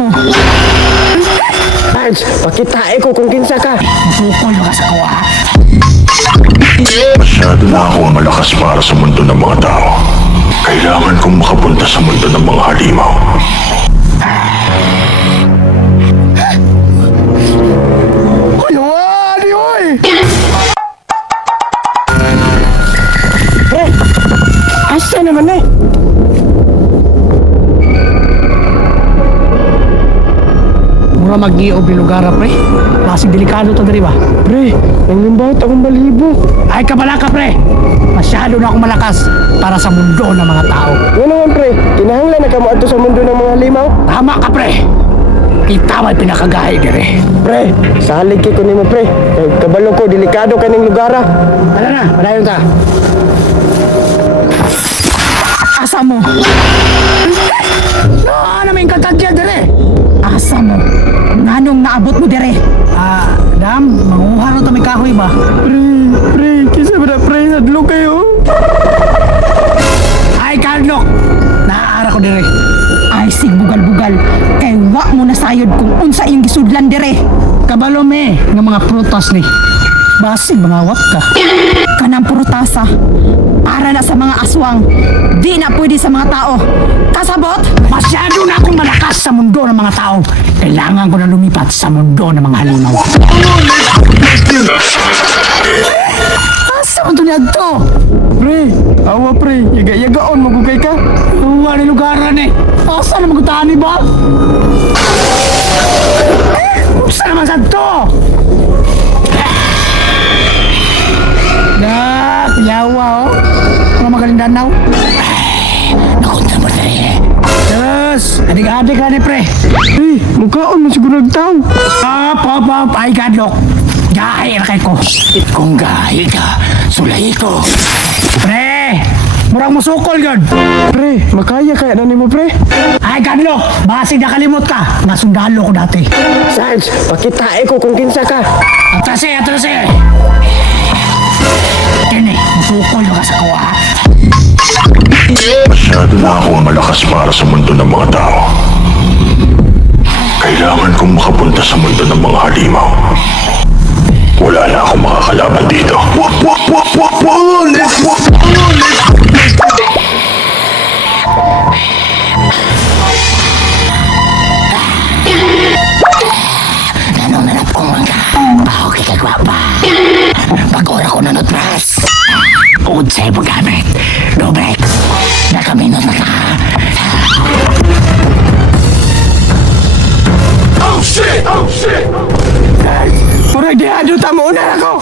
mo. Lance, pakitae ko kung kinsa ka. Masukol ka sa kuha. Masyado na akong malakas para sa mundo ng mga tao. Kailangan kong makapunta sa mundo ng mga halimaw. Uy, wadi, uy! Asa naman eh? Mura mag-iog ni lugar, pre. Masig delikado to diri ba? Pre, nanglimbawt akong balibo. Ay kabala ka, pre. Masyado na akong malakas para sa mundo ng mga tao. Nga naman pre, kinahanglan na ka mo ato sa mundo ng mga limaw. Tama ka, pre. Kita may pinakagahi diri. Pre, salig kay ko nimo pre. Kay kabalo ko, delikado kaning lugar ah. Tara na, padayon ta. Asa mo? Ano may katagya dire? Asa mo? Nganong naabot mo dire? Dam, manguha ro ta may kahoy ba? Pre, kisa ba na pre, hadlo kayo. Ay, Carlo! Naaara ko dire. Ay, sig bugal-bugal. Kay wa mo na sayod kung unsa iyong gisudlan dire. Kabalo me, nga mga prutas ni. Basig mga wap ka. Kanang prutasa para na sa mga aswang, di na pwede sa mga tao. Kasabot? Masyado na akong malakas sa mundo ng mga tao. Kailangan ko na lumipat sa mundo ng mga halimaw. Asa mo ito niya ito? Pre, awa pre, yaga-yagaon magugay ka. Uwa ni lugaran eh. Asa na magutani ba? Asa naman sa ito? Yawa oh. Mga magaling danaw. Nakunta mo na eh. Yes, adik-adik ka ni pre. Pre, mukhaon mo siguro nagtaw. Pop, ay gadlok. Gahi na kay ko. Kung gahi ka, sulay ko. Pre, murang musukol yun. Pre, makaya kaya na nimo pre. Ay gadlok, basig nakalimot ka. Nasundalo ko dati. Lance, pakitae ko kung kinsa ka. Atrase. Kini, musukol ka sa kuha. Masyado na akong malakas para sa mundo ng mga tao. Kailangan kong makapunta sa mundo ng mga halimaw. Wala na akong makakalaban dito. Anong nanap kong mangga? Baho kay kagwapa. Pag-ora ko nanot pras. Uod sa'yo mo gamit. Dobek. Nakaminot na ka. Oh shit! Murag dihado ta mo na ako.